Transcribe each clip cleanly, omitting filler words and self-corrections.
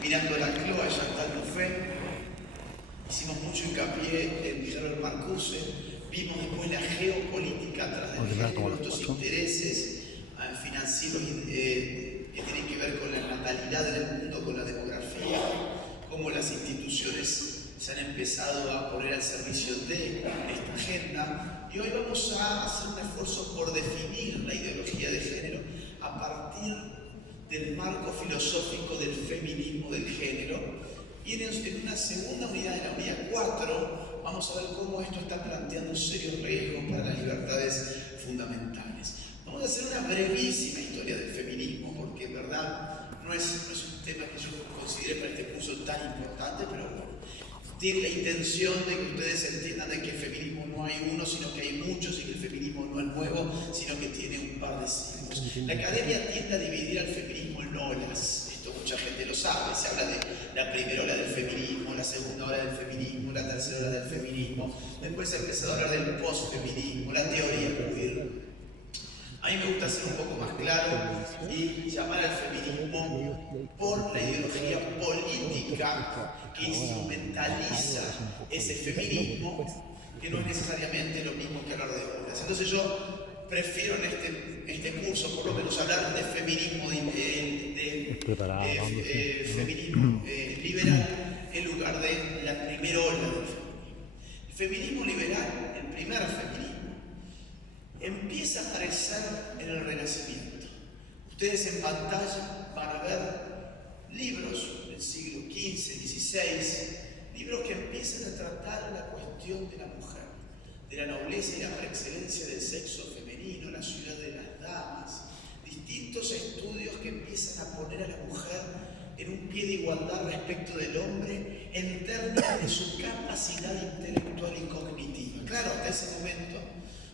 mirando la Cloa, allá está el buffet. Hicimos mucho hincapié en Herbert Marcuse. Vimos después la geopolítica atrás del género, estos intereses financieros que tienen que ver con la natalidad del mundo, con la demografía, cómo las instituciones se han empezado a poner al servicio de esta agenda. Y hoy vamos a hacer un esfuerzo por definir la ideología de género a partir del marco filosófico del feminismo del género. Y en una segunda unidad, en la unidad 4, vamos a ver cómo esto está planteando serios riesgos para las libertades fundamentales. Vamos a hacer una brevísima historia del feminismo, porque en verdad no es un tema que yo considere para este curso tan importante, pero bueno, tiene la intención de que ustedes entiendan de que el feminismo no hay uno, sino que hay muchos, y que el feminismo no es nuevo, sino que tiene un par de siglos. La academia tiende a dividir al feminismo en olas. Esto mucha gente lo sabe. Se habla de la primera ola del feminismo, la segunda ola del feminismo, la tercera ola del feminismo. Después se ha empezado a hablar del posfeminismo, la teoría queer. A mí me gusta ser un poco más claro y llamar al feminismo por la ideología política que instrumentaliza ese feminismo, que no es necesariamente lo mismo que hablar de olas. Entonces yo prefiero en este curso por lo menos hablar de feminismo, feminismo liberal en lugar de la primera ola del feminismo. El feminismo liberal, el primer feminismo, empieza a aparecer en el Renacimiento. Ustedes en pantalla van a ver libros del siglo XV, XVI, libros que empiezan a tratar la cuestión de la mujer, de la nobleza y la preexcelencia del sexo femenino, la ciudad de las damas, distintos estudios que empiezan a poner a la mujer en un pie de igualdad respecto del hombre en términos de su capacidad intelectual y cognitiva. Claro, hasta ese momento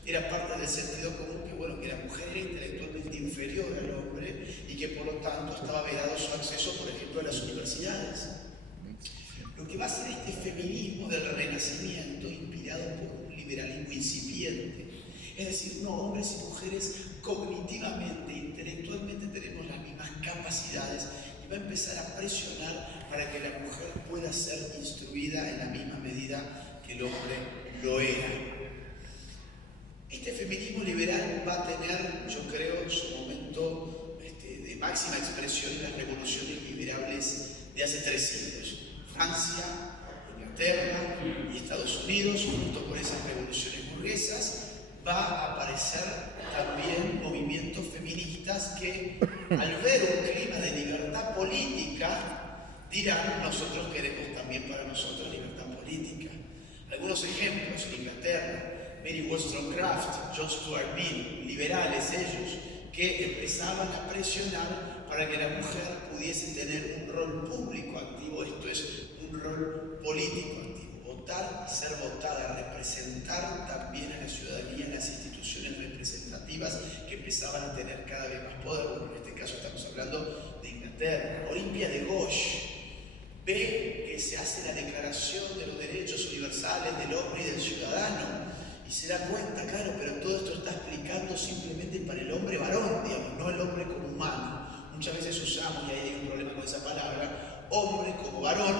era parte del sentido común que la mujer era intelectualmente inferior al hombre y que por lo tanto estaba vedado su acceso, por ejemplo, a las universidades. Lo que va a ser este feminismo del Renacimiento, inspirado por un liberalismo incipiente, es decir, no, hombres y mujeres cognitivamente, intelectualmente tenemos las mismas capacidades, y va a empezar a presionar para que la mujer pueda ser instruida en la misma medida que el hombre lo era. Este feminismo liberal va a tener, yo creo, su momento de máxima expresión en las revoluciones liberables de hace 3 siglos. Francia, Inglaterra y Estados Unidos, junto con esas revoluciones burguesas, va a aparecer también movimientos feministas que, al ver un clima de libertad política, dirán: nosotros queremos también para nosotros libertad política. Algunos ejemplos: en Inglaterra, Mary Wollstonecraft, John Stuart Mill, liberales ellos, que empezaban a presionar para que la mujer pudiese tener un rol público activo, esto es, un rol político activo, votar, ser votada, representar también a la ciudadanía en las instituciones representativas que empezaban a tener cada vez más poder. Bueno, en este caso estamos hablando de Inglaterra. Olimpia de Gauche ve que se hace la Declaración de los Derechos Universales del Hombre y del Ciudadano, y se da cuenta, claro, pero todo esto está explicando simplemente para el hombre varón, digamos, no el hombre como humano. Muchas veces usamos, y ahí hay un problema con esa palabra, hombre como varón,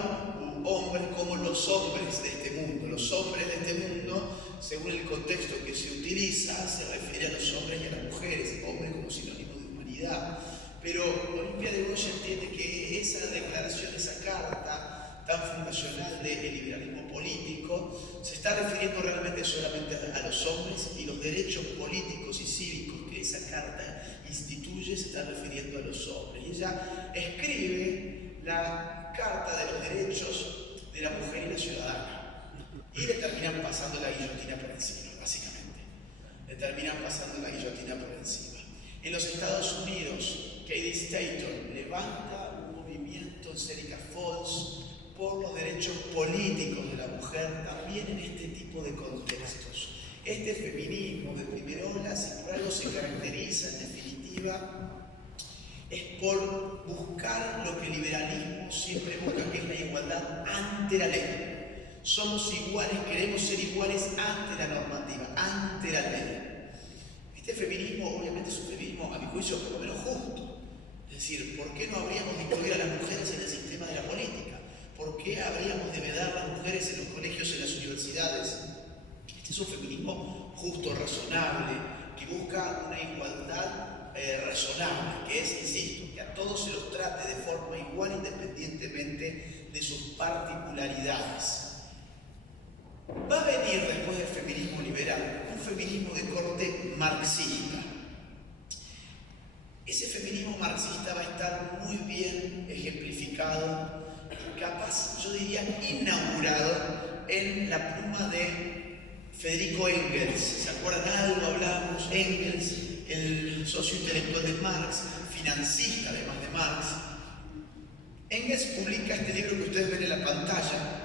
hombre como los hombres de este mundo. Los hombres de este mundo, según el contexto que se utiliza, se refiere a los hombres y a las mujeres, hombre como sinónimo de humanidad. Pero Olimpia de Gauche entiende que esa declaración, esa carta tan fundacional del liberalismo político, se está refiriendo realmente solamente a los hombres, y los derechos políticos y cívicos que esa carta instituye se está refiriendo a los hombres. Y ella escribe la Carta de los Derechos de la Mujer y la Ciudadana, y le terminan pasando la guillotina por encima, básicamente. Le terminan pasando la guillotina por encima. En los Estados Unidos, Katie Staton levanta un movimiento en Seneca Falls por los derechos políticos de la mujer, también en este tipo de contextos. Este feminismo de primera ola, si por algo se caracteriza en definitiva, es por buscar lo que el liberalismo siempre busca, que es la igualdad ante la ley. Somos iguales, queremos ser iguales ante la normativa, ante la ley. Este feminismo obviamente es un feminismo, a mi juicio, por lo menos justo. Es decir, ¿por qué no habríamos de incluir a las mujeres en el sistema de la qué habríamos de vedar las mujeres en los colegios y en las universidades. Este es un feminismo justo, razonable, que busca una igualdad razonable, que es, insisto, que a todos se los trate de forma igual independientemente de sus particularidades. Va a venir después del feminismo liberal un feminismo de corte marxista. Ese feminismo marxista va a estar muy bien ejemplificado y capaz, yo diría, inaugurado en la pluma de Federico Engels. ¿Se acuerdan algo? Hablábamos, Engels, el socio intelectual de Marx, financista además de Marx. Engels publica este libro que ustedes ven en la pantalla,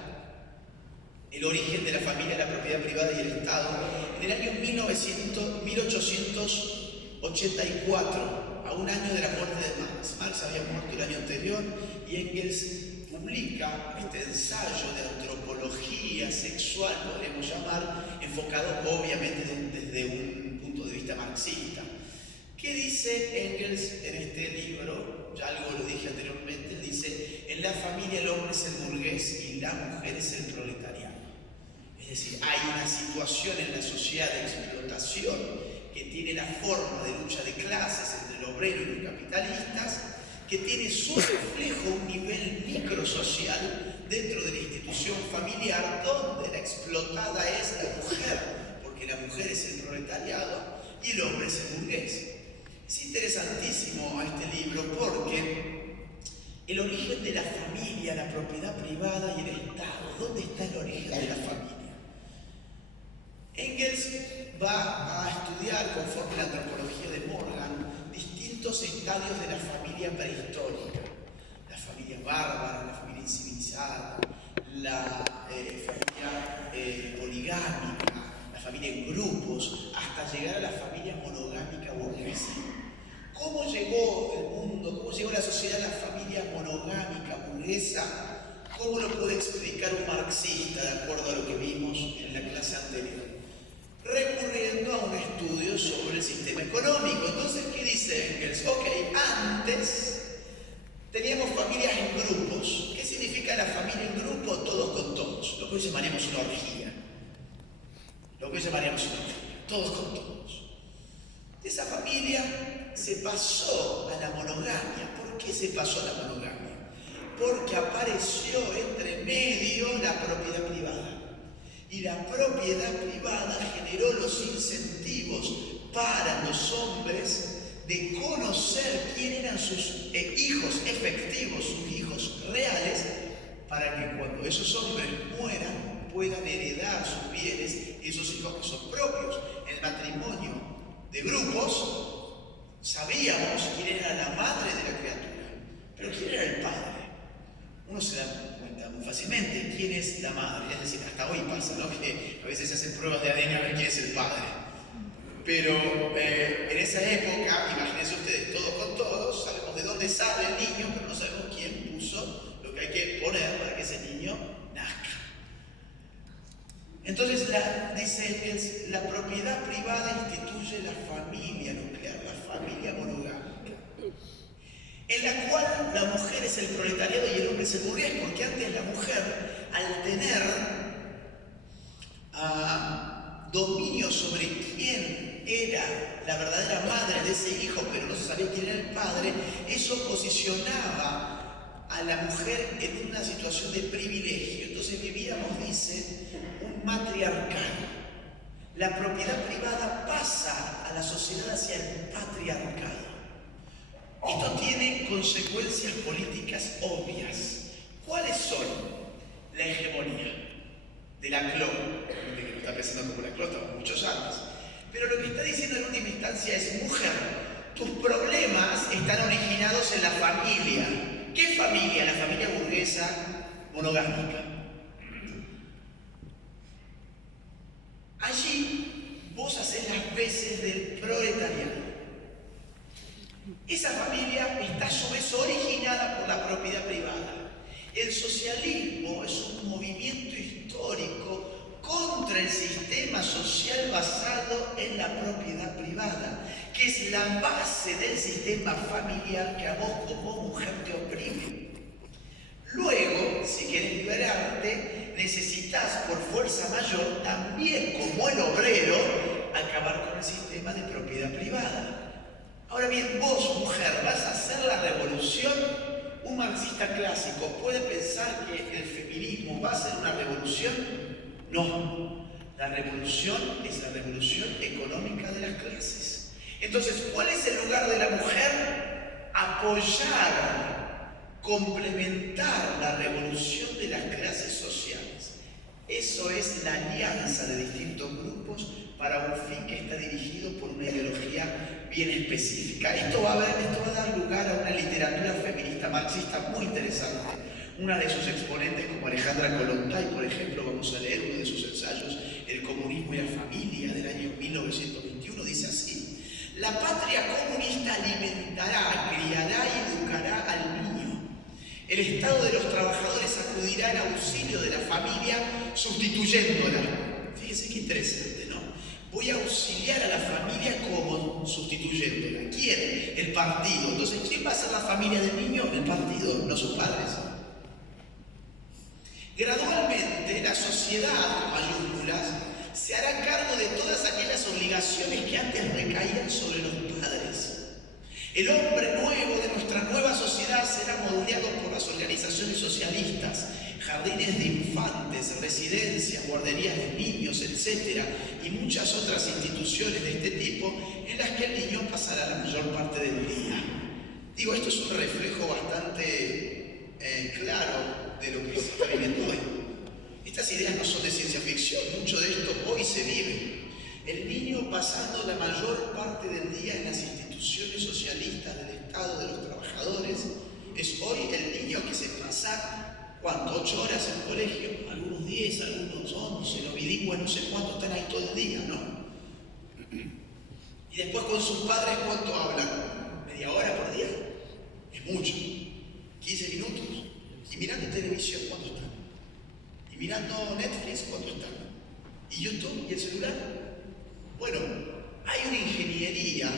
El origen de la familia, la propiedad privada y el Estado, en el año 1884, a un año de la muerte de Marx. Marx había muerto el año anterior y Engels publica este ensayo de antropología sexual, podríamos llamar, enfocado obviamente desde un punto de vista marxista. ¿Qué dice Engels en este libro? Ya algo lo dije anteriormente. Él dice: en la familia el hombre es el burgués y la mujer es el proletariado. Es decir, hay una situación en la sociedad de explotación que tiene la forma de lucha de clases entre el obrero y los capitalistas, que tiene su reflejo a un nivel microsocial dentro de la institución familiar, donde la explotada es la mujer, porque la mujer es el proletariado y el hombre es el burgués. Es interesantísimo este libro porque el origen de la familia, la propiedad privada y el Estado, ¿dónde está el origen de la familia? Engels va a estudiar, conforme la antropología de Morgan, distintos estadios de la familia prehistórica. La familia bárbara, la familia incivilizada, la familia poligámica, la familia en grupos, hasta llegar a la familia monogámica burguesa. ¿Cómo llegó el mundo, cómo llegó la sociedad a la familia monogámica burguesa? ¿Cómo lo puede explicar un marxista, de acuerdo a lo que vimos en la clase anterior? Recurriendo a un estudio sobre el sistema económico. Entonces, ¿qué dice Engels? Ok, antes teníamos familias en grupos. ¿Qué significa la familia en grupo? Todos con todos. Lo que hoy llamaríamos una orgía. Todos con todos. Esa familia se pasó a la monogamia. ¿Por qué se pasó a la monogamia? Porque apareció entre medio la propiedad privada. Y la propiedad privada generó los incentivos para los hombres de conocer quién eran sus hijos efectivos, sus hijos reales, para que cuando esos hombres mueran puedan heredar sus bienes y esos hijos que son propios. En el matrimonio de grupos sabíamos quién era la madre de la criatura, pero quién era el padre. Uno se da cuenta muy fácilmente quién es la madre, es decir, hasta hoy pasa, ¿no? Que a veces se hacen pruebas de ADN a ver quién es el padre. Pero en esa época, imagínense ustedes, todos con todos, sabemos de dónde sale el niño, pero no sabemos quién puso lo que hay que poner para que ese niño nazca. Entonces, dice Engels, la propiedad privada instituye la familia nuclear, la familia monogámica, en la cual la mujer es el proletariado y el hombre es el burgués, porque antes la mujer, al tener dominio sobre quién era la verdadera madre de ese hijo, pero no se sabía quién era el padre, eso posicionaba a la mujer en una situación de privilegio. Entonces vivíamos, dice, un matriarcado. La propiedad privada pasa a la sociedad hacia el patriarcado. Esto tiene consecuencias políticas obvias. ¿Cuáles son? La hegemonía de la CLO, que no está pensando como la CLO, estamos muchos años. Pero lo que está diciendo en última instancia es: mujer, tus problemas están originados en la familia. ¿Qué familia? La familia burguesa monogámica. Allí vos hacés las veces del proletariado. Esa familia está a su vez originada por la propiedad privada. El socialismo es un movimiento histórico contra el sistema social basado en la propiedad privada, que es la base del sistema familiar que a vos como mujer te oprime. Luego, si querés liberar acabar con el sistema de propiedad privada. Ahora bien, vos, mujer, ¿vas a hacer la revolución? Un marxista clásico puede pensar que el feminismo va a ser una revolución. No, la revolución es la revolución económica de las clases. Entonces, ¿cuál es el lugar de la mujer? Apoyar, complementar la revolución de las clases sociales. Eso es la alianza de distintos grupos para un fin que está dirigido por una ideología bien específica. Esto va a dar lugar a una literatura feminista marxista muy interesante. Una de sus exponentes, como Alejandra Kollontai, por ejemplo, vamos a leer uno de sus ensayos, El comunismo y la familia, del año 1921, dice así: la patria comunista alimentará, criará y educará al niño. El Estado de los trabajadores acudirá en auxilio de la familia sustituyéndola. Fíjense qué interesante, ¿no? Voy a auxiliar a la familia como sustituyéndola. ¿Quién? El partido. Entonces, ¿quién va a ser la familia del niño? El partido, no sus padres. Gradualmente, la sociedad, con mayúsculas, se hará cargo de todas aquellas obligaciones que antes recaían sobre los padres. El hombre nuevo de nuestra nueva sociedad será moldeado por las organizaciones socialistas, jardines de infantes, residencias, guarderías de niños, etc. y muchas otras instituciones de este tipo en las que el niño pasará la mayor parte del día. Digo, esto es un reflejo bastante claro de lo que se está viviendo hoy. Estas ideas no son de ciencia ficción, mucho de esto hoy se vive. El niño pasando la mayor parte del día en las instituciones socialistas del Estado, de los trabajadores, es hoy el niño que se pasa, ¿cuánto? 8 horas en colegio, algunos 10, algunos 11, los bilingües no sé cuánto están ahí todo el día, ¿no? Y después con sus padres, ¿cuánto hablan? ¿Media hora por día? Es mucho. 15 minutos. Y mirando televisión, ¿cuánto están? Y mirando Netflix, ¿cuánto están? ¿Y YouTube y el celular? Bueno, hay una ingeniería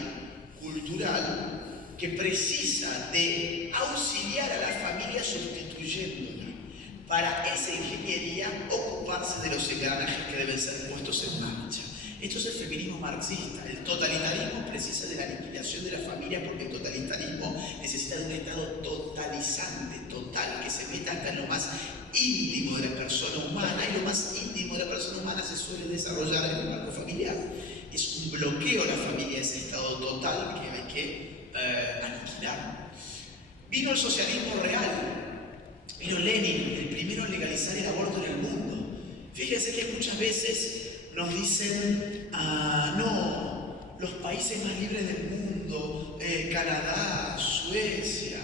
cultural que precisa de auxiliar a la familia sustituyéndola. Para esa ingeniería ocuparse de los engranajes que deben ser puestos en marcha. Esto es el feminismo marxista. El totalitarismo precisa de la aniquilación de la familia porque el totalitarismo necesita de un Estado totalizante, total, que se meta hasta en lo más íntimo de la persona humana, y lo más íntimo de la persona humana se suele desarrollar en el marco familiar. Es un bloqueo a la familia, ese Estado total que hay que aniquilar. Vino el socialismo real, vino Lenin, el primero en legalizar el aborto en el mundo. Fíjense que muchas veces nos dicen, no, los países más libres del mundo, Canadá, Suecia,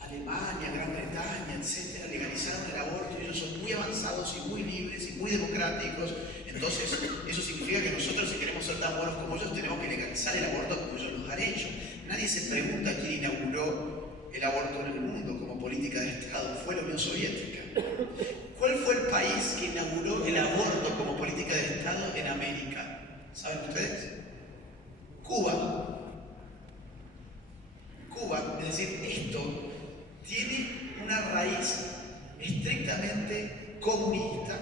Alemania, Gran Bretaña, etc., legalizaron el aborto y ellos son muy avanzados y muy libres y muy democráticos. Entonces, eso significa que nosotros, si queremos ser tan buenos como ellos, tenemos que legalizar el aborto como ellos lo han hecho. Nadie se pregunta quién inauguró el aborto en el mundo como política de Estado. Fue la Unión Soviética. ¿Cuál fue el país que inauguró el aborto como política de Estado en América? ¿Saben ustedes? Cuba. Cuba, es decir, esto tiene una raíz estrictamente comunista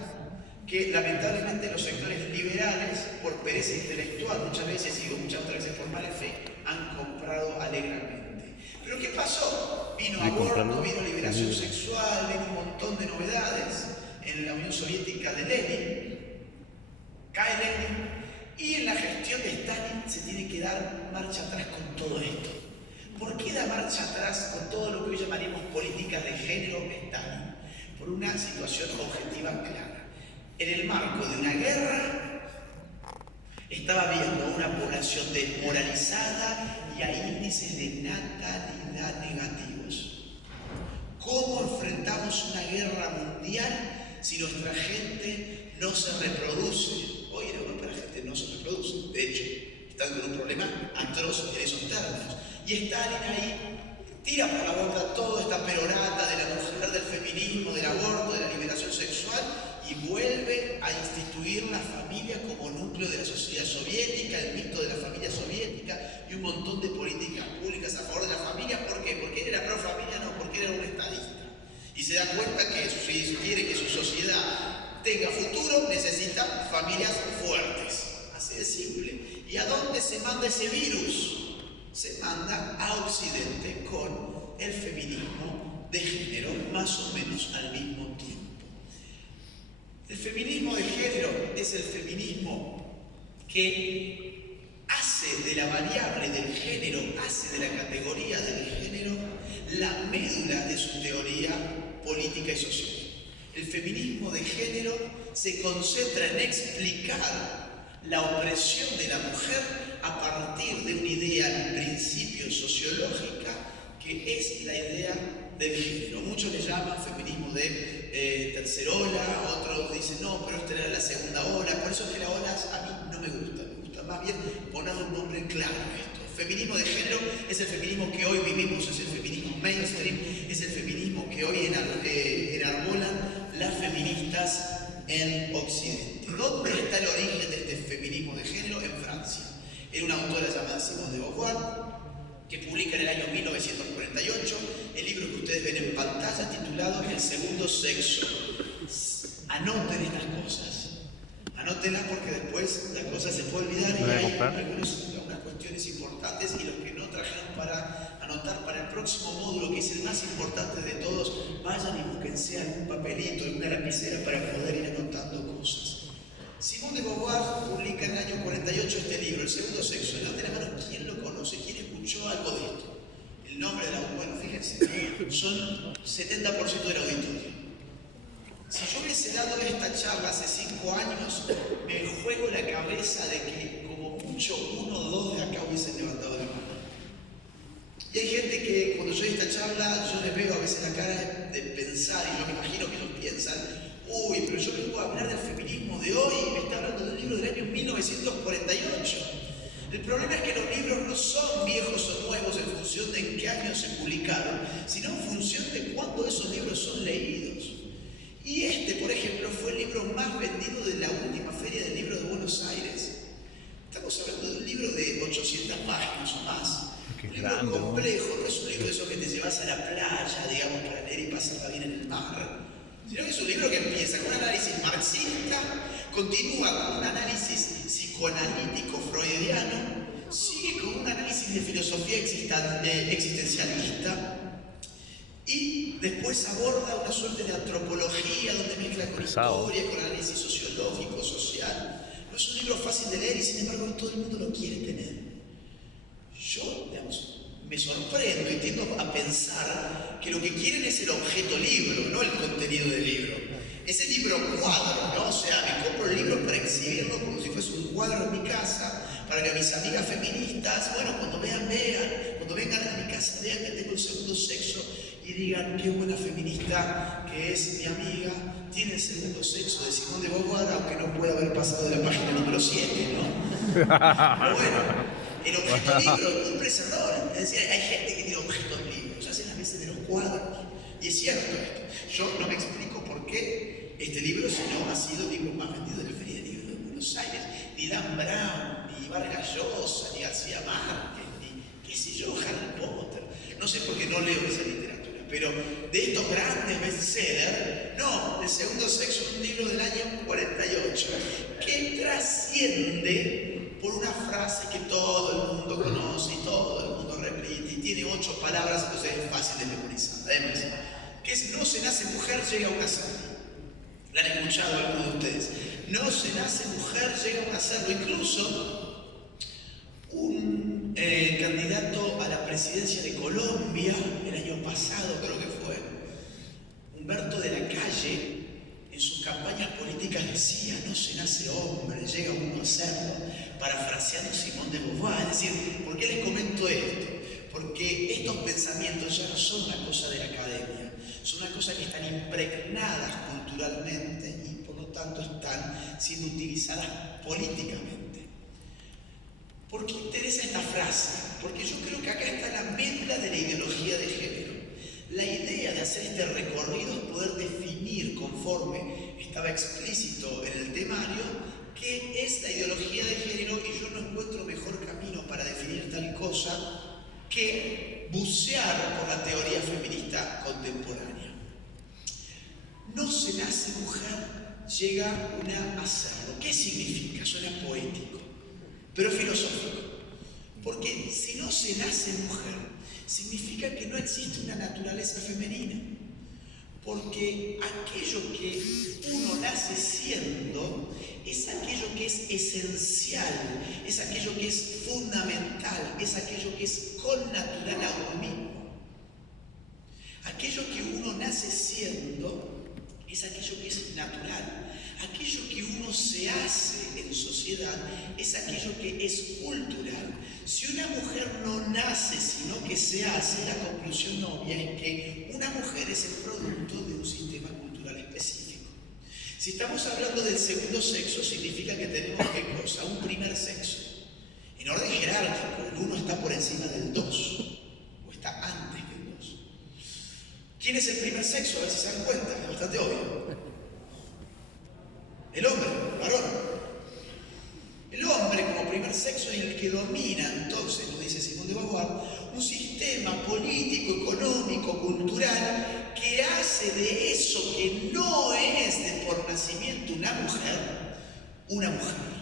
que lamentablemente los sectores liberales, por pereza intelectual muchas veces y muchas otras veces por mala fe, han comprado alegremente. Pero ¿qué pasó? Vino aborto, vino liberación sexual, vino un montón de novedades en la Unión Soviética de Lenin, cae Lenin, y en la gestión de Stalin se tiene que dar marcha atrás con todo esto. ¿Por qué da marcha atrás con todo lo que hoy llamaríamos políticas de género Stalin? Por una situación objetiva clara. En el marco de una guerra, estaba viendo una población desmoralizada y a índices de natalidad negativos. ¿Cómo enfrentamos una guerra mundial si nuestra gente no se reproduce? Hoy en Europa la gente no se reproduce. De hecho, están con un problema atroz en esos términos. Y Stalin ahí tira por la borda toda esta perorata de la mujer, del feminismo, del aborto, de la liberación sexual, y vuelve a instituir la familia como núcleo de la sociedad soviética, el mito de la familia soviética y un montón de políticas públicas a favor de la familia. ¿Por qué? Porque él era pro familia, no, porque era un estadista. Y se da cuenta que si quiere que su sociedad tenga futuro, necesita familias fuertes. Así de simple. ¿Y a dónde se manda ese virus? Se manda a Occidente con el feminismo de género, más o menos al mismo tiempo. El feminismo de género es el feminismo que hace de la variable del género, hace de la categoría del género, la médula de su teoría política y social. El feminismo de género se concentra en explicar la opresión de la mujer a partir de una idea, en principio sociológica, que es la idea del género. Muchos le llaman feminismo de tercera ola, otros dicen no, pero esta era la segunda ola. Por eso es que la ola a mí no me gusta más bien ponerle un nombre claro a esto. Feminismo de género es el feminismo que hoy vivimos, es el feminismo mainstream, es el feminismo que hoy enarbolan las feministas en Occidente. ¿Dónde está el origen de este feminismo de género? En Francia. Era una autora llamada Simone de Beauvoir, que publica en el año 1948 el libro que ustedes ven en pantalla titulado El segundo sexo. Anoten estas cosas. Anótenlas porque después la cosa se puede olvidar y hay algunas cuestiones importantes y los que no trajeron para anotar para el próximo módulo, que es el más importante de todos, vayan y búsquense algún papelito, alguna lapicera para poder ir anotando cosas. Simone de Beauvoir publica en el año 48 este libro, El segundo sexo. Levante la mano, ¿quién lo conoce? ¿Quién escuchó algo de esto? El nombre de la... Bueno, fíjense, son 70% del auditorio. Si yo hubiese dado esta charla hace 5 años, me juego la cabeza de que como mucho 1 o 2 de acá hubiesen levantado la mano. Y hay gente que cuando yo doy esta charla, yo les veo a veces la cara de pensar, y yo me imagino que ellos piensan, uy, pero yo vengo a hablar del feminismo de hoy y me está hablando del libro del año 1948. El problema es que los libros no son viejos o nuevos en función de en qué año se publicaron, sino en función de cuándo esos libros son leídos. Y este, por ejemplo, fue el libro más vendido de la última Feria del Libro de Buenos Aires. Estamos hablando de un libro de 800 páginas o más. Un libro complejo, no es un libro de esos que te llevas a la playa, digamos, para leer y pasarla bien en el mar. Sino que es un libro que empieza con un análisis marxista, continúa con un análisis psicoanalítico freudiano, sigue con un análisis de filosofía existencialista, y después aborda una suerte de antropología donde mezcla con historia, con análisis sociológico, social. No es un libro fácil de leer y sin embargo todo el mundo lo quiere tener. Yo, digamos, me sorprendo y tiendo a pensar que lo que quieren es el objeto libro, no el contenido del libro. Es el libro cuadro, ¿no? O sea, me compro el libro para exhibirlo como si fuese un cuadro en mi casa, para que mis amigas feministas, bueno, cuando vean, cuando vengan a mi casa, vean que tengo el segundo sexo y digan qué buena feminista que es mi amiga, tiene el segundo sexo de Simone de Beauvoir, aunque no pueda haber pasado de la página número 7, ¿no? Pero bueno, el objeto libro cumple ese rol. Es decir, hay gente que tiene objetos libros, hacen las veces de los cuadros. Y es cierto esto. Yo no me explico por qué este libro, si no ha sido el libro más vendido de la Feria del Libro de Buenos Aires. Ni Dan Brown, ni Vargas Llosa, ni García Márquez, ni qué sé yo, Harry Potter. No sé por qué no leo esa literatura. Pero de estos grandes bestsellers, no, El segundo sexo es un libro del año 48 que trasciende por una frase que todo el mundo conoce y todo el mundo repite y tiene 8 palabras, entonces es fácil de memorizar. Además, que es no se nace mujer, llega a una cerdo. La han escuchado algunos de ustedes. No se nace mujer, llega a una cerdo. Incluso un candidato a la presidencia de Colombia el año pasado, creo que fue, Humberto de la Calle, en sus campañas políticas decía, no se nace hombre, llega uno a cerdo, parafraseando Simone de Beauvoir. Es decir, ¿por qué les comento esto? Porque estos pensamientos ya no son una cosa de la academia, son una cosa que están impregnadas culturalmente y por lo tanto están siendo utilizadas políticamente. ¿Por qué interesa esta frase? Porque yo creo que acá está la médula de la ideología de género. La idea de hacer este recorrido es poder definir, conforme estaba explícito en el temario, qué es la ideología de género, y yo no encuentro mejor camino para definir tal cosa que bucear por la teoría feminista contemporánea. No se nace mujer, llega una a serlo. ¿Qué significa? Suena poético. pero filosófico. Porque si no se nace mujer, significa que no existe una naturaleza femenina. Porque aquello que uno nace siendo es aquello que es esencial, es aquello que es fundamental, es aquello que es connatural a uno mismo. Aquello que uno nace siendo es aquello que es natural. Aquello que uno se hace en sociedad es aquello que es cultural. Si una mujer no nace, sino que se hace, la conclusión obvia es que una mujer es el producto de un sistema cultural específico. Si estamos hablando del segundo sexo, significa que tenemos ¿qué cosa? Un primer sexo. En orden jerárquico, el 1 está por encima del 2, o está antes del 2. ¿Quién es el primer sexo? A ver si se dan cuenta, es bastante obvio. El hombre, el varón. El hombre como primer sexo es el que domina, entonces, lo dice Simone de Beauvoir, un sistema político, económico, cultural que hace de eso que no es de por nacimiento una mujer.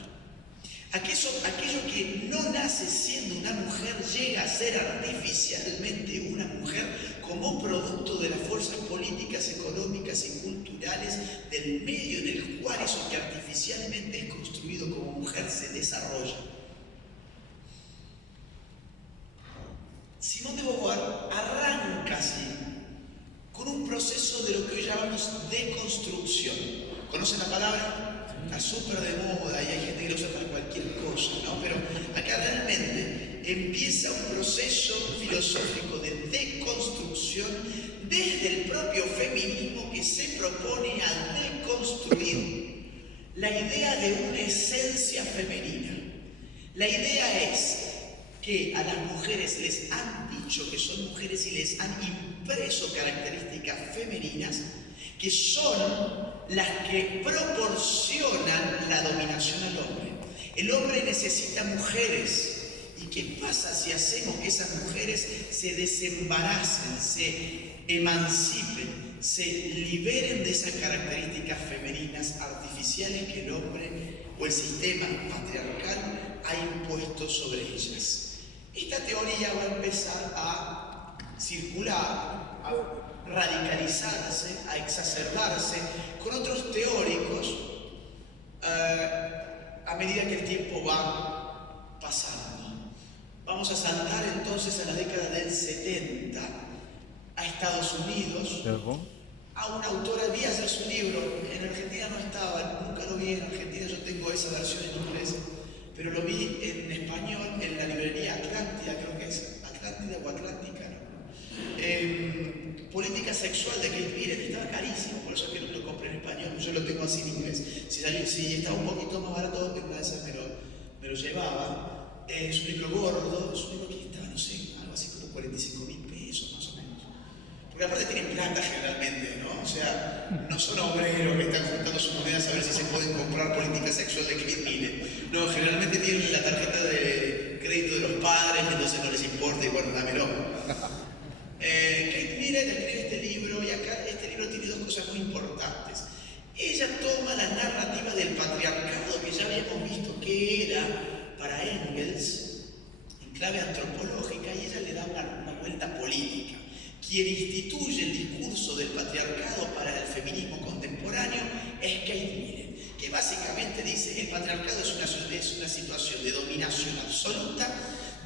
Aquello que no nace siendo una mujer llega a ser artificialmente una mujer como producto de las fuerzas políticas, económicas y culturales del medio en el cual eso que artificialmente es construido como mujer se desarrolla. Simone de Beauvoir arranca así con un proceso de lo que hoy llamamos deconstrucción. ¿Conocen la palabra? Está súper de moda y hay gente que lo usa para cualquier cosa, ¿no? Pero acá realmente empieza un proceso filosófico de deconstrucción desde el propio feminismo que se propone a deconstruir la idea de una esencia femenina. La idea es que a las mujeres les han dicho que son mujeres y les han impreso características femeninas que son las que proporcionan la dominación al hombre. El hombre necesita mujeres. ¿Y qué pasa si hacemos que esas mujeres se desembaracen, se emancipen, se liberen de esas características femeninas artificiales que el hombre o el sistema patriarcal ha impuesto sobre ellas? Esta teoría va a empezar a circular, a radicalizarse, a exacerbarse con otros teóricos a medida que el tiempo va pasando. Vamos a saltar entonces a la década del 70, a Estados Unidos, a una autora, vi ayer su libro, en Argentina no estaba, nunca lo vi en Argentina, yo tengo esa versión en inglés, pero lo vi en español en la librería Atlántida, creo que es Atlántida o Atlántica, ¿no? Política sexual de Kate Millett, estaba carísimo, por eso es que no lo compré en español, yo lo tengo así en inglés. Si estaba un poquito más barato, una de esas me lo llevaba. Es un libro gordo, es un libro que estaba, no sé, algo así como 45.000 pesos más o menos. Porque aparte tienen plata generalmente, ¿no? O sea, no son obreros que están juntando sus monedas a ver si se pueden comprar política sexual de Kate Millett. No, generalmente tienen la tarjeta de crédito de los padres, entonces no les importa y bueno, dámelo. Kate Millett escribe este libro y acá este libro tiene dos cosas muy importantes. Ella toma la narrativa del patriarcado que ya habíamos visto que era para Engels en clave antropológica y ella le da una vuelta política. Quien instituye el discurso del patriarcado para el feminismo contemporáneo es Kate Millett, que básicamente dice el patriarcado es una situación de dominación absoluta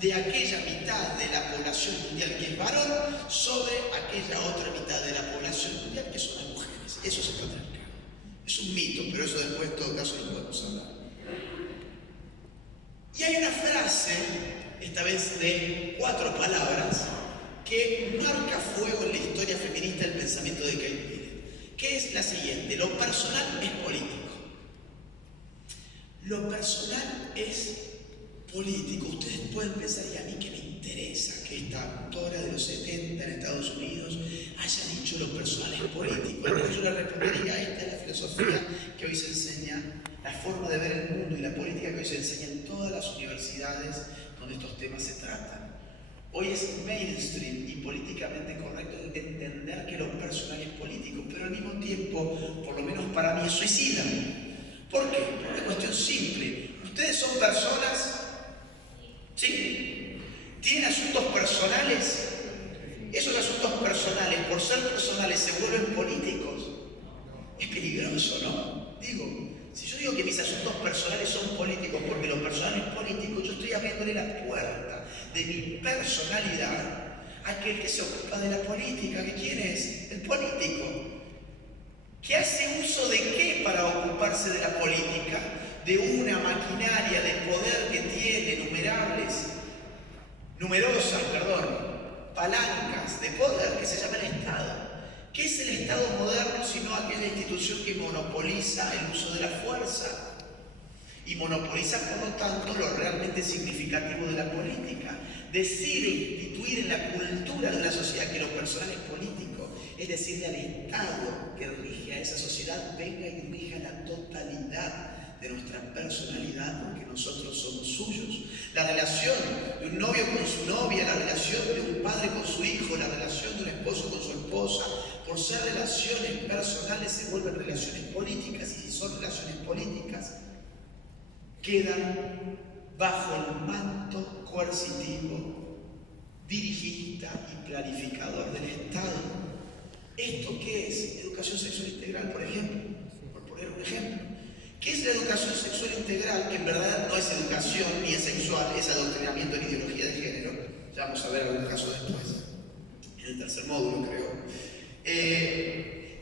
de aquella mitad de la población mundial que es varón sobre aquella otra mitad de la población mundial que son las mujeres. Eso es el patriarcado. Es un mito, pero eso después en todo caso lo podemos hablar. Y hay una frase, esta vez de 4 palabras, que marca fuego en la historia feminista del pensamiento de Kate Millett, que es la siguiente: lo personal es político. Lo personal es político. Ustedes pueden pensar, y a mí que me interesa que esta autora de los 70 en Estados Unidos haya dicho lo personal es político. Entonces yo le respondería, esta es la filosofía que hoy se enseña, la forma de ver el mundo y la política que hoy se enseña en todas las universidades donde estos temas se tratan. Hoy es mainstream y políticamente correcto entender que lo personal es político, pero al mismo tiempo, por lo menos para mí, es suicida. ¿Por qué? Por una cuestión simple. Ustedes son personas por ser personales se vuelven políticos, es peligroso, ¿no? Digo, si yo digo que mis asuntos personales son políticos porque lo personal es político, yo estoy abriéndole la puerta de mi personalidad a aquel que se ocupa de la política. ¿Que quién es? El político. ¿Que hace uso de qué para ocuparse de la política? De una maquinaria de poder que tiene numerosas palancas de poder que se llama el Estado. ¿Qué es el Estado moderno sino aquella institución que monopoliza el uso de la fuerza? Y monopoliza, por lo tanto, lo realmente significativo de la política. Decide instituir en la cultura de una sociedad que lo personal es político, es decirle al Estado que rige a esa sociedad, venga y rija la totalidad de nuestra personalidad, porque nosotros somos suyos. La relación de un novio con su novia, la relación de un padre con su hijo, la relación de un esposo con su esposa, por ser relaciones personales se vuelven relaciones políticas, y si son relaciones políticas, quedan bajo el manto coercitivo, dirigista y planificador del Estado. ¿Esto qué es? Educación sexual integral, por ejemplo, por poner un ejemplo. ¿Qué es la educación sexual integral? Que en verdad no es educación ni es sexual, es adoctrinamiento en ideología de género. Ya vamos a ver algún caso después, en el tercer módulo, creo.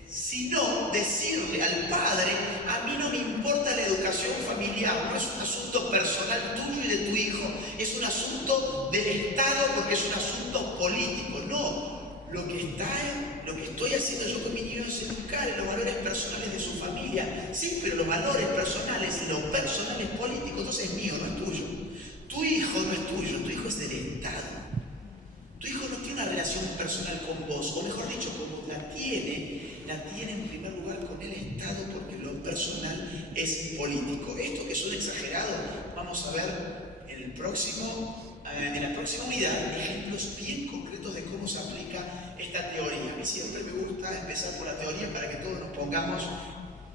Sino decirle al padre, a mí no me importa la educación familiar, no es un asunto personal tuyo y de tu hijo, es un asunto del Estado porque es un asunto político. No, lo que estoy haciendo yo con mi niño es educar en los valores personales de su familia. Sí, pero los valores personales y lo personal es político, entonces es mío, no es tuyo. Tu hijo no es tuyo, tu hijo es del Estado. Tu hijo no tiene una relación personal con vos, o mejor dicho, como la tiene en primer lugar con el Estado, porque lo personal es político. Esto que suena exagerado, vamos a ver en la próxima unidad ejemplos bien concretos de cómo se aplica esta teoría. A mí siempre me gusta empezar por la teoría para que todos nos pongamos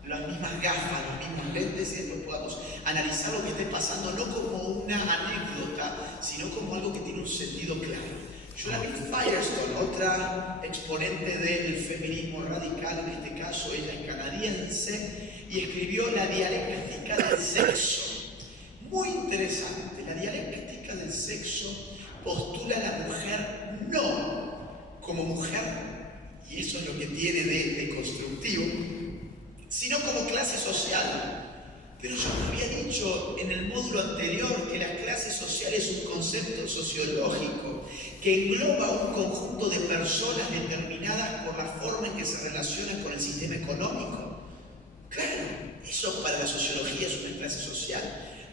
las mismas gafas, los mismos lentes, y después podamos analizar lo que esté pasando, no como una anécdota, sino como algo que tiene un sentido claro. Julia Firestone, otra exponente del feminismo radical, en este caso ella es canadiense, y escribió La dialéctica del sexo. Muy interesante. La dialéctica del sexo postula a la mujer no como mujer, y eso es lo que tiene de constructivo, sino como clase social. Pero yo me había dicho en el módulo anterior que la clase social es un concepto sociológico que engloba un conjunto de personas determinadas por la forma en que se relacionan con el sistema económico. Claro, eso para la sociología es una clase social.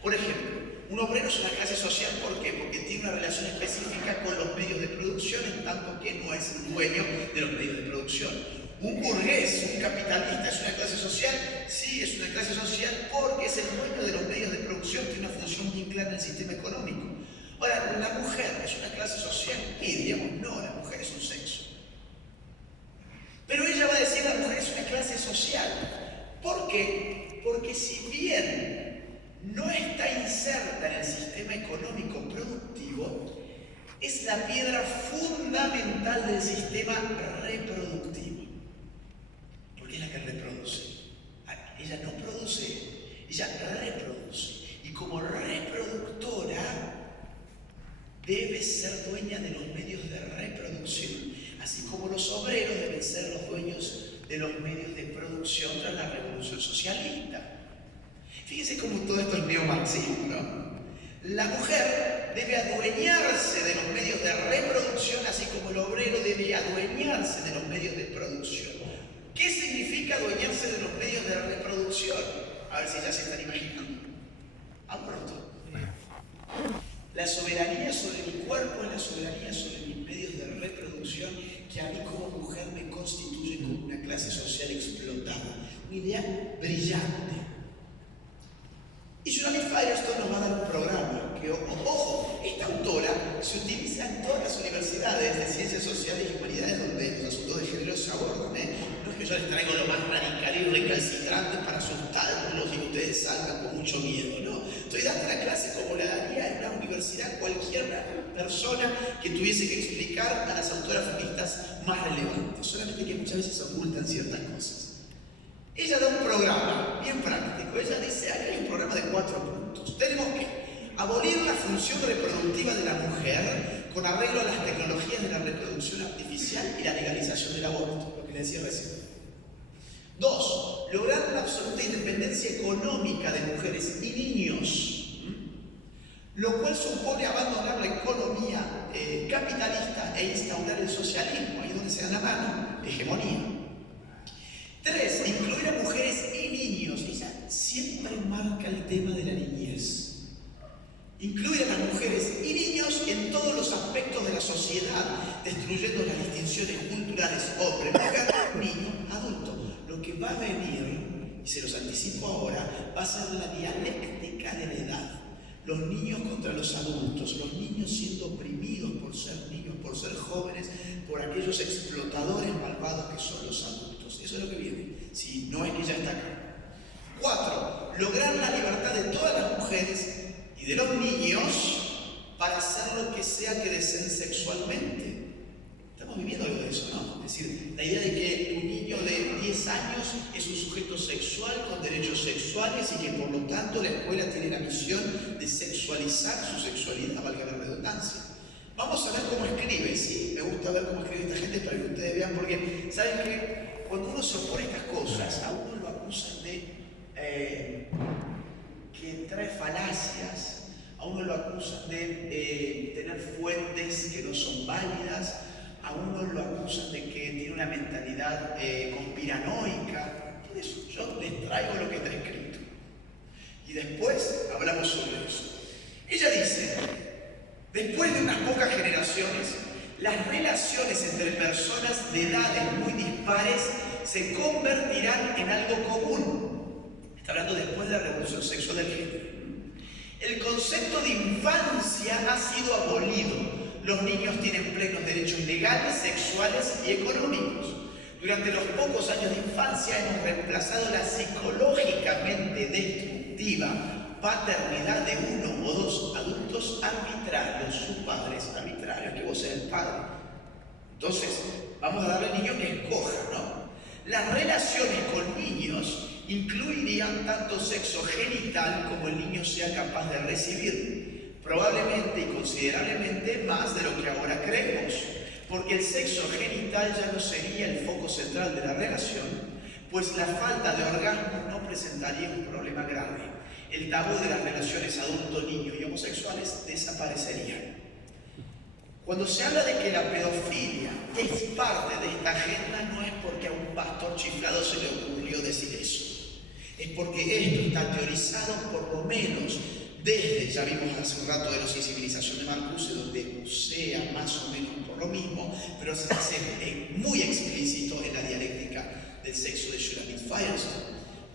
Por ejemplo, un obrero es una clase social, ¿por qué? Porque tiene una relación específica con los medios de producción, en tanto que no es el dueño de los medios de producción. Un burgués, un capitalista, ¿es una clase social? Sí, es una clase social porque es el dueño de los medios de producción, tiene una función bien clara en el sistema económico. Ahora, ¿la mujer es una clase social? Y diríamos, no, la mujer es un sexo. Pero ella va a decir, la mujer es una clase social. ¿Por qué? Porque si bien no está inserta en el sistema económico productivo, es la piedra fundamental del sistema reproductivo. Porque es la que reproduce. Ella no produce, ella reproduce. Y como reproductora, debe ser dueña de los medios de reproducción. Así como los obreros deben ser los dueños de los medios de producción tras la revolución socialista. Fíjense cómo todo esto es neomarxismo, ¿no? La mujer debe adueñarse de los medios de reproducción, así como el obrero debe adueñarse de los medios de producción. ¿Qué significa adueñarse de los medios de reproducción? A ver si ya se están imaginando. Aborto. La soberanía sobre mi cuerpo es la soberanía sobre mis medios de reproducción, que a mí como mujer me constituye como una clase social explotada. Una idea brillante. Y Julia Firestone nos va a dar un programa que, ojo, esta autora se utiliza en todas las universidades de ciencias sociales y humanidades donde los asuntos de género se abordan. No es que yo les traigo lo más radical y recalcitrante para asustarlos y que ustedes salgan con mucho miedo, ¿no? Estoy dando la clase como la daría en una universidad cualquier persona que tuviese que explicar a las autoras feministas más relevantes, solamente que muchas veces ocultan ciertas cosas. Ella da un programa bien práctico. Ella dice, aquí hay un programa de 4 puntos. Tenemos que abolir la función reproductiva de la mujer con arreglo a las tecnologías de la reproducción artificial y la legalización del aborto, lo que le decía recién. 2. Lograr la absoluta independencia económica de mujeres y niños, lo cual supone abandonar la economía capitalista e instaurar el socialismo, ahí donde se da la mano, hegemonía. 3. Incluir a mujeres y niños. Ella siempre marca el tema de la niñez. Incluir a las mujeres y niños en todos los aspectos de la sociedad, destruyendo las distinciones culturales hombre, mujer, niño, adulto. Lo que va a venir, y se los anticipo ahora, va a ser la dialéctica de la edad. Los niños contra los adultos, los niños siendo oprimidos por ser niños, por ser jóvenes, por aquellos explotadores malvados que son los adultos. Eso es lo que viene, si no es que ya está acá. 4. Lograr la libertad de todas las mujeres y de los niños para hacer lo que sea que deseen sexualmente. Estamos viviendo algo de eso, ¿no? Es decir, la idea de que un niño de 10 años es un sujeto sexual con derechos sexuales y que por lo tanto la escuela tiene la misión de sexualizar su sexualidad, valga la redundancia. Vamos a ver cómo escribe, ¿sí? Me gusta ver cómo escribe esta gente para que ustedes vean, porque ¿saben qué? Cuando uno se opone a estas cosas, a uno lo acusan de que trae falacias, a uno lo acusan de tener fuentes que no son válidas, a uno lo acusan de que tiene una mentalidad conspiranoica. Por eso yo les traigo lo que está escrito. Y después hablamos sobre eso. Ella dice, después de unas pocas generaciones, las relaciones entre personas de edades muy dispares se convertirán en algo común. Está hablando después de la revolución sexual del género. El concepto de infancia ha sido abolido. Los niños tienen plenos derechos legales, sexuales y económicos. Durante los pocos años de infancia hemos reemplazado la psicológicamente destructiva paternidad de 1 o 2 adultos arbitrarios, sus padres arbitrarios, que vos seas el padre. Entonces, vamos a darle al niño que escoja, ¿no? Las relaciones con niños incluirían tanto sexo genital como el niño sea capaz de recibir, probablemente y considerablemente más de lo que ahora creemos, porque el sexo genital ya no sería el foco central de la relación, pues la falta de orgasmo no presentaría un problema grave. El tabú de las relaciones adulto, niño y homosexuales desaparecería. Cuando se habla de que la pedofilia es parte de esta agenda, no es porque a un pastor chiflado se le ocurrió decir eso. Es porque esto está teorizado por lo menos desde, ya vimos hace un rato de la sensibilización de Marcuse, donde musea más o menos por lo mismo, pero se hace muy explícito en la dialéctica del sexo de Shulamit Firestone.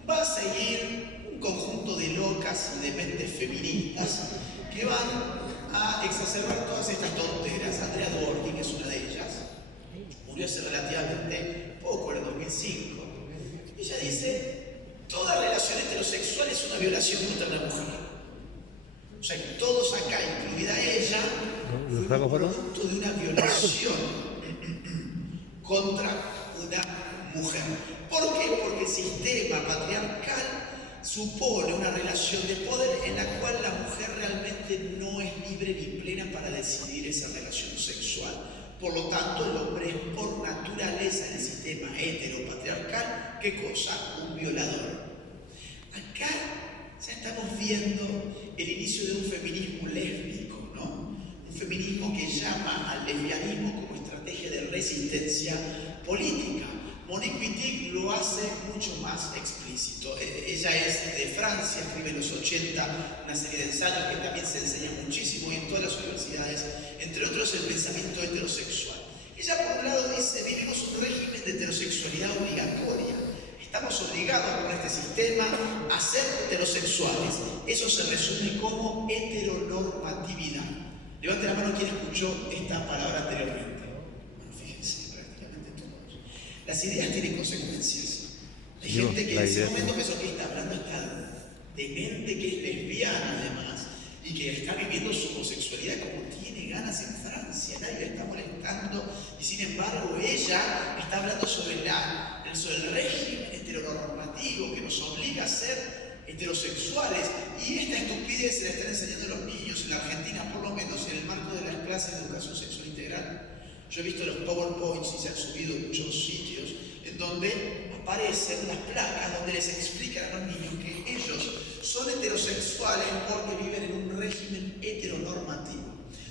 Va a seguir un conjunto de locas y de mentes feministas que van a exacerbar todas estas tonteras. Andrea Dworkin es una de ellas, murió hace relativamente poco, en el 2005. Ella dice, toda relación heterosexual es una violación contra la mujer. O sea, que todos acá, incluida ella, fuimos producto de una violación contra una mujer. ¿Por qué? Porque el sistema patriarcal supone una relación de poder en la cual la mujer realmente no es libre ni plena para decidir esa relación sexual. Por lo tanto, el hombre es por naturaleza en el sistema heteropatriarcal, ¿qué cosa? Un violador. Acá ya estamos viendo el inicio de un feminismo lésbico, ¿no? Un feminismo que llama al lesbianismo como estrategia de resistencia política. Monique Wittig lo hace mucho más explícito. Ella es de Francia, escribe en los 80 una serie de ensayos que también se enseña muchísimo y en todas las universidades, entre otros el pensamiento heterosexual. Ella por un lado dice, vivimos un régimen de heterosexualidad obligatoria. Estamos obligados por este sistema a ser heterosexuales. Eso se resume como heteronormatividad. Levante la mano quien escuchó esta palabra anteriormente. Bueno, fíjense, prácticamente todos. La Las ideas tienen consecuencias. Hay gente que en ese momento pensó que está hablando esta demente que es lesbiana además y que está viviendo su homosexualidad como tiene ganas en Francia, nadie le está molestando y sin embargo ella está hablando sobre el régimen heteronormativo que nos obliga a ser heterosexuales y esta estupidez se la están enseñando a los niños en la Argentina, por lo menos en el marco de las clases de educación sexual integral. Yo he visto los PowerPoints y se han subido en muchos sitios en donde aparecen las placas donde les explican a los niños que ellos son heterosexuales porque viven en un régimen heteronormativo,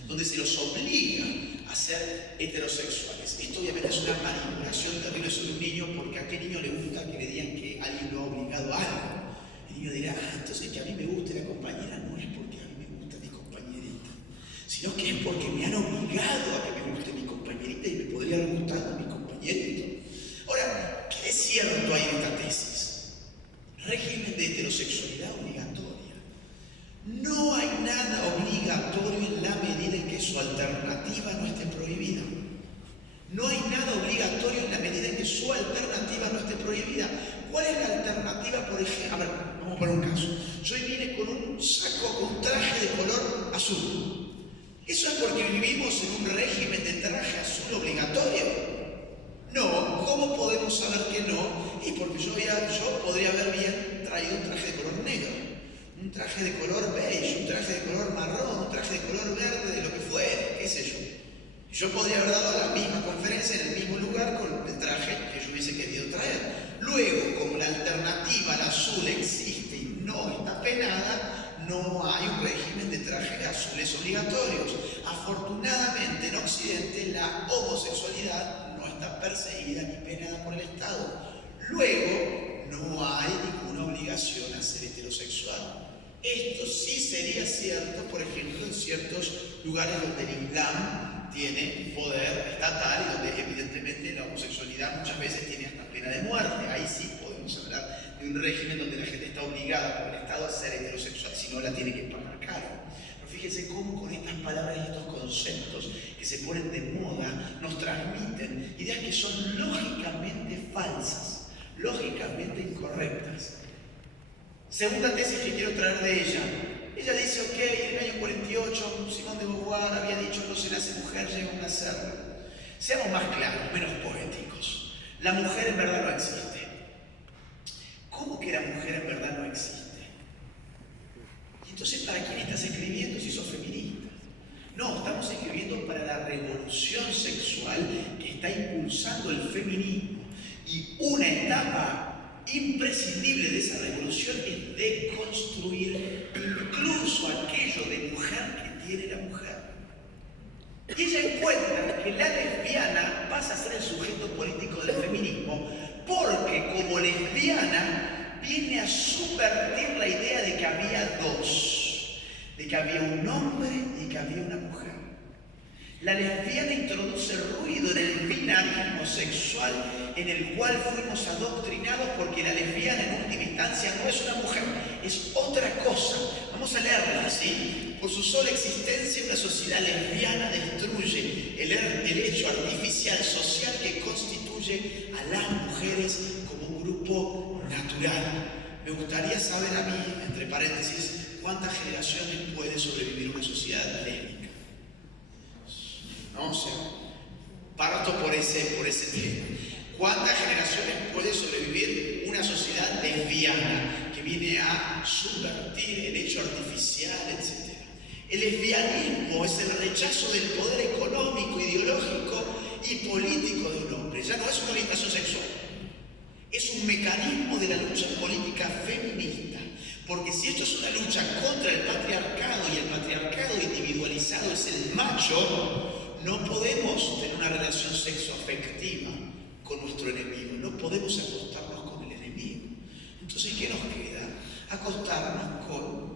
donde se los obliga a ser heterosexuales. Esto obviamente es una manipulación terrible sobre un niño, porque a qué niño le gusta que le digan que alguien lo ha obligado a algo. El niño dirá, entonces que a mí me guste la compañera no es porque a mí me gusta mi compañerita, sino que es porque me han obligado a que me guste mi compañerita y me podría haber gustado mi compañerito. Ahora, ¿qué de cierto hay en esta tesis? Régimen de heterosexualidad obligatoria. No hay nada obligatorio en la medida en que su alternativa no esté prohibida. No hay nada obligatorio en la medida en que su alternativa no esté prohibida. ¿Cuál es la alternativa, por ejemplo? A ver, vamos a poner un caso. Yo vine con un saco, con un traje de color azul. ¿Eso es porque vivimos en un régimen de traje azul obligatorio? No, ¿cómo podemos saber que no? Y porque yo podría haber bien traído un traje de color negro, un traje de color beige, un traje de color marrón, un traje de color verde, de lo que fuera, qué sé yo. Yo podría haber dado la misma conferencia en el mismo lugar con el traje que yo hubiese querido traer. Luego, como la alternativa al azul existe y no está penada, no hay un régimen de trajes azules obligatorios. Afortunadamente en Occidente la homosexualidad no está perseguida ni penada por el Estado. Luego, no hay ninguna obligación a ser heterosexual. Esto sí sería cierto, por ejemplo, en ciertos lugares donde el Islam tiene poder estatal y donde evidentemente la homosexualidad muchas veces tiene hasta pena de muerte. Ahí sí podemos hablar de un régimen donde la gente está obligada por el Estado a ser heterosexual, si no la tiene que pagar caro. Pero fíjense cómo con estas palabras y estos conceptos que se ponen de moda nos transmiten ideas que son lógicamente falsas, lógicamente incorrectas. Segunda tesis que quiero traer de ella. Ella dice, ok, en el año 48 Simone de Beauvoir había dicho no se nace mujer, llega a nacerla. Seamos más claros, menos poéticos. La mujer en verdad no existe. ¿Cómo que la mujer en verdad no existe? Y entonces, ¿para quién estás escribiendo si sos feminista? No, estamos escribiendo para la revolución sexual que está impulsando el feminismo. Y una etapa imprescindible de esa revolución es deconstruir incluso aquello de mujer que tiene la mujer. Y ella encuentra que la lesbiana pasa a ser el sujeto político del feminismo porque como lesbiana viene a subvertir la idea de que había dos, de que había un hombre y que había una mujer. La lesbiana introduce ruido en el binarismo sexual en el cual fuimos adoctrinados porque la lesbiana en última instancia no es una mujer, es otra cosa. Vamos a leerla, ¿sí? Por su sola existencia, una sociedad lesbiana destruye el hecho artificial social que constituye a las mujeres como un grupo natural. Me gustaría saber a mí, entre paréntesis, cuántas generaciones puede sobrevivir una sociedad lésbica. No sé, parto por ese tema. ¿Cuántas generaciones puede sobrevivir una sociedad lesbiana que viene a subvertir el hecho artificial, etc.? El lesbianismo es el rechazo del poder económico, ideológico y político de un hombre. Ya no es una orientación sexual, es un mecanismo de la lucha política feminista. Porque si esto es una lucha contra el patriarcado y el patriarcado individualizado es el macho, no podemos tener una relación sexoafectiva con nuestro enemigo, no podemos acostarnos con el enemigo. Entonces, ¿qué nos queda? Acostarnos con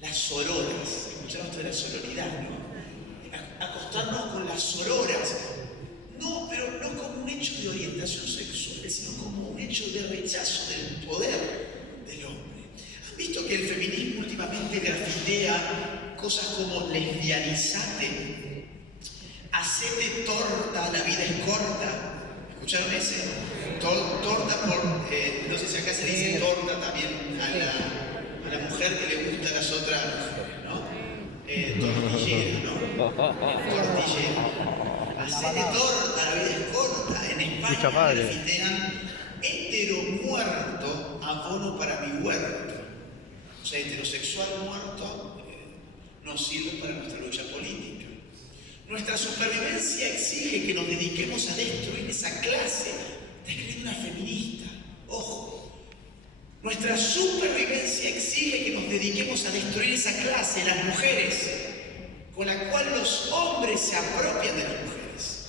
las sororas. Escucharon ustedes la sororidad, ¿no? Acostarnos con las sororas. No, pero no como un hecho de orientación sexual, sino como un hecho de rechazo del poder del hombre. ¿Han visto que el feminismo últimamente grafitea cosas como lesbianizate? Hacete torta, la vida es corta. ¿Escucharon ese? Torta por, no sé si acá se dice torta también a la mujer que le gustan las otras mujeres, ¿no? Tortillera, ¿no? Tortillera. Hacerle torta, la vida es corta. En España grafitean hetero muerto, abono para mi huerto. O sea, heterosexual muerto no sirve para nuestra lucha política. Nuestra supervivencia exige que nos dediquemos a destruir esa clase. Está escribiendo una feminista, ojo. Nuestra supervivencia exige que nos dediquemos a destruir esa clase, las mujeres, con la cual los hombres se apropian de las mujeres.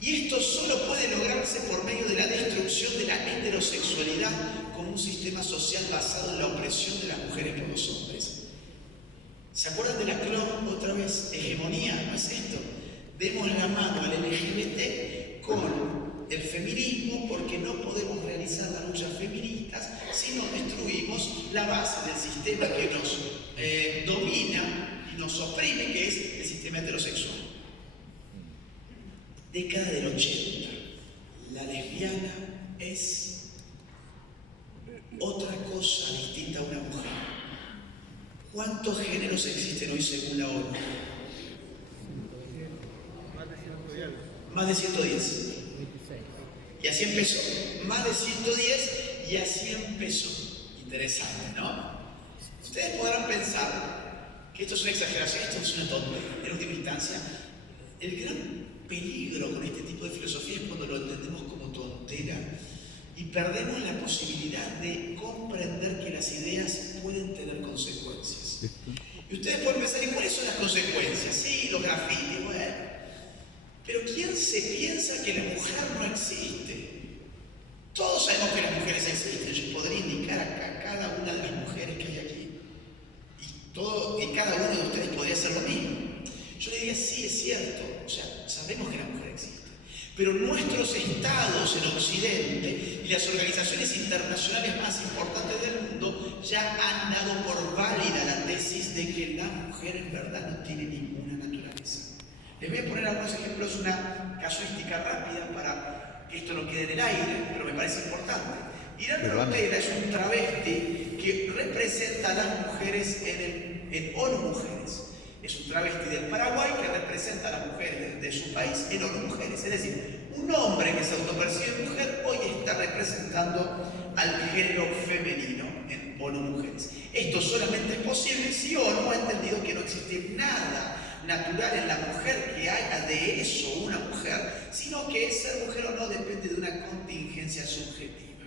Y esto solo puede lograrse por medio de la destrucción de la heterosexualidad como un sistema social basado en la opresión de las mujeres por los hombres. ¿Se acuerdan de la clon otra vez? Hegemonía, ¿no es esto? Demos la mano al LGBT con el feminismo porque no podemos realizar las luchas feministas si no destruimos la base del sistema que nos domina y nos oprime, que es el sistema heterosexual. Década del 80. La lesbiana es otra cosa distinta a una mujer. ¿Cuántos géneros existen hoy según la ONU? Más de 110. Y así empezó. Más de 110 y así empezó. Interesante, ¿no? Ustedes podrán pensar que esto es una exageración, esto es una tontería. En última instancia, el gran peligro con este tipo de filosofía es cuando lo entendemos como tontera y perdemos la posibilidad de comprender que las ideas pueden tener consecuencias. Y ustedes pueden pensar, ¿y cuáles son las consecuencias? Sí, los grafitis, bueno. Pero ¿quién se piensa que la mujer no existe? Todos sabemos que las mujeres existen. Yo podría indicar a cada una de las mujeres que hay aquí. Y cada uno de ustedes podría hacer lo mismo. Yo le diría, sí, es cierto. O sea, sabemos que la mujer existe. Pero nuestros estados en Occidente y las organizaciones internacionales más importantes del mundo ya han dado por válida la tesis de que la mujer en verdad no tiene ninguna naturaleza. Les voy a poner algunos ejemplos, una casuística rápida para que esto no quede en el aire, pero me parece importante. Irán Rotera es un travesti que representa a las mujeres en ONU Mujeres. Es un travesti del Paraguay que representa a las mujeres de su país en ONU Mujeres. Es decir, un hombre que se autopercibe mujer hoy está representando al género femenino en ONU Mujeres. Esto solamente es posible si ONU ha entendido que no existe nada natural en la mujer que haga de eso una mujer, sino que ser mujer o no depende de una contingencia subjetiva.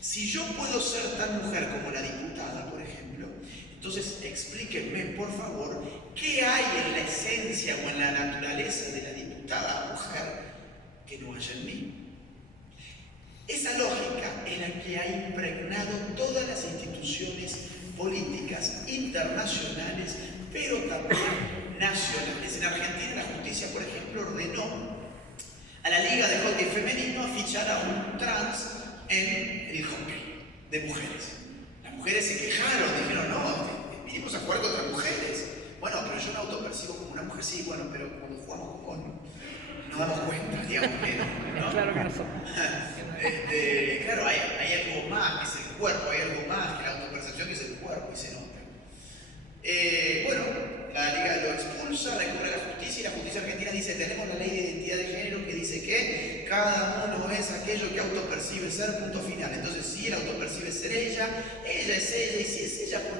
Si yo puedo ser tan mujer como la diputada, por ejemplo, entonces explíquenme, por favor, qué hay en la esencia o en la naturaleza de la diputada mujer que no haya en mí. Esa lógica es la que ha impregnado todas las instituciones políticas internacionales, pero también nacionales. En Argentina la justicia, por ejemplo, ordenó a la Liga de Hockey Femenino a fichar a un trans en el hockey de mujeres. Las mujeres se quejaron, dijeron, no, vinimos a jugar contra mujeres. Bueno, pero yo me autopercibo como una mujer, sí, bueno, pero cuando jugamos con nos damos cuenta, digamos que no. Claro que no son. Claro, hay algo más que es el cuerpo, hay algo más que la autopercepción que es el cuerpo y se nota. Bueno, la Liga lo expulsa, recurre a la justicia y la justicia argentina dice, tenemos la ley de identidad de género que dice que cada uno es aquello que autopercibe ser, punto final. Entonces, si él autopercibe ser ella es ella, y si es ella, ¿por